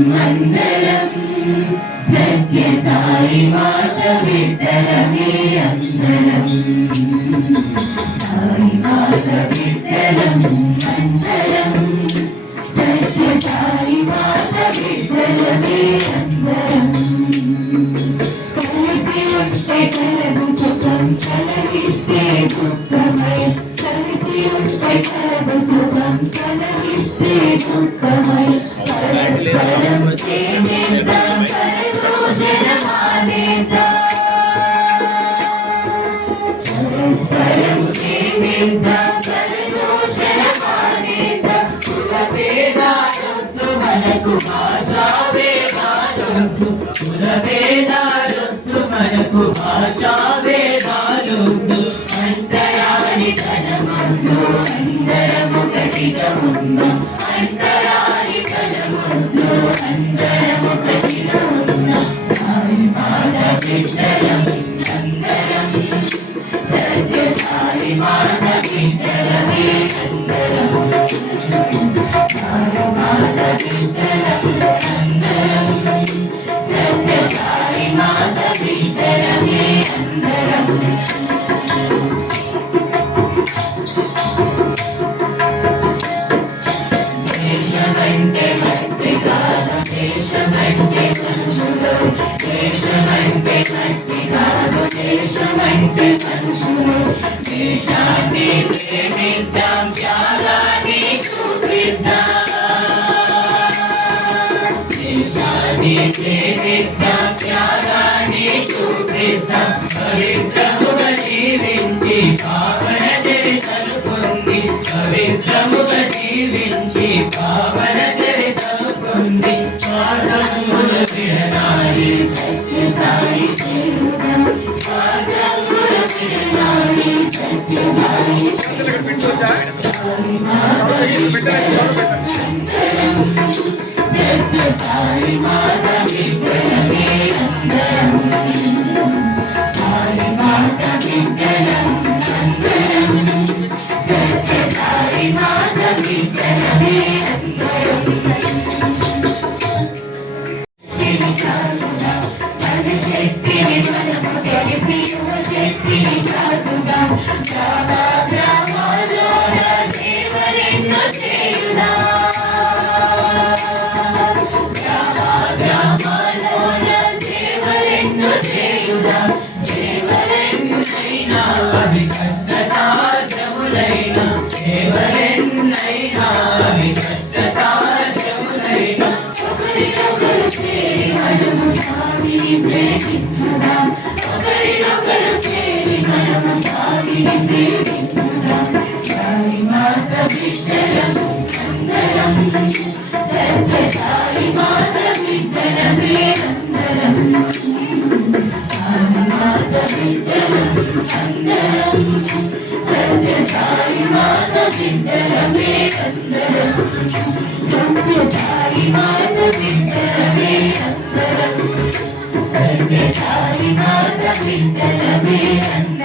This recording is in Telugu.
అందరం సత్య సాయి మాత బిడ్డలమే అందరం సాయి మాత బిడ్డలం అందరం సత్య సాయి మాత బిడ్డలమే అందరం కలిసి ఉంటే కలదు సుఖం కలిగిస్తే దుఃఖమయం కలిసి ఉంటే కలదు సుఖం కలిగిస్తే దుఃఖమయం పరస్పరం ప్రేమిద్దాం పరదూషణ మానేద్దాం పరస్పరం ప్రేమిద్దాం పరదూషణ మానేద్దాం కుల భేదాలొద్దు మనకు భాషా భేదాలొద్దు కుల భేదాలొద్దు మనకు భాషా భేదాలొద్దు అంతరాని ధనమొద్దు అందరం ఒకటిగా ఉందాం అంతరాని ధనమొద్దు అందరం ఒకటిగా ఉందాం సాయి మాత బిడ్డలం అందరం సత్య సాయి మాత బిడ్డలమే అందరం సాయి మాత బిడ్డలం అందరం సత్య సాయి మాత బిడ్డలమే అందరం దేశమంటే భక్తి కాదు దేశమంటే మనుషులు దేశమంటే భక్తి కాదు దేశమంటే మనుషులు దేశాన్ని ప్రేమిద్దాం త్యాగాన్ని చూపిద్దాం దేశాన్ని ప్రేమిద్దాం త్యాగాన్ని చూపిద్దాం పవిత్రముగా జీవించి పావన చరితను పొంది పవిత్రముగా జీవించి పావన చరితను పొంది స్వాగముల వినాలి సత్య సాయి చేరుదాం స్వాగముల వినాలి సత్య సాయి సాయి మాత అందరం సత్య సాయి మాత బిడ్డలమే అందరం సాయి మాత బిడ్డలం అందరం సత్య సాయి మాత బిడ్డలమే అందరం మన శక్తిని మనము తెలిసి శక్తిని చాటుదాం గ్రామ గ్రామాల్లోన సేవలెన్నో చేయుదాం గ్రామ గ్రామాల్లోన సేవలెన్నో చేయుదాం సేవలెన్నైనా అవి కష్ట సాధ్యములైనా సేవలెన్నైనా అవి కష్ట సాధ్యములైనా ఒకరినొకరు చేరి మనము స్వామిని ప్రేమించుదాం ఒకరినొకరు చేరి మనము స్వామిని ప్రేమించుదాం సాయి మాత బిడ్డలం అందరం సత్య సాయి మాత బిడ్డలమే అందరం సాయి మాత బిడ్డలం అందరం సత్య సాయి మాత బిడ్డలమే అందరం సత్య సాయి మాత బిడ్డలమే అందరం సత్య సాయి మాత బిడ్డలమే అందరం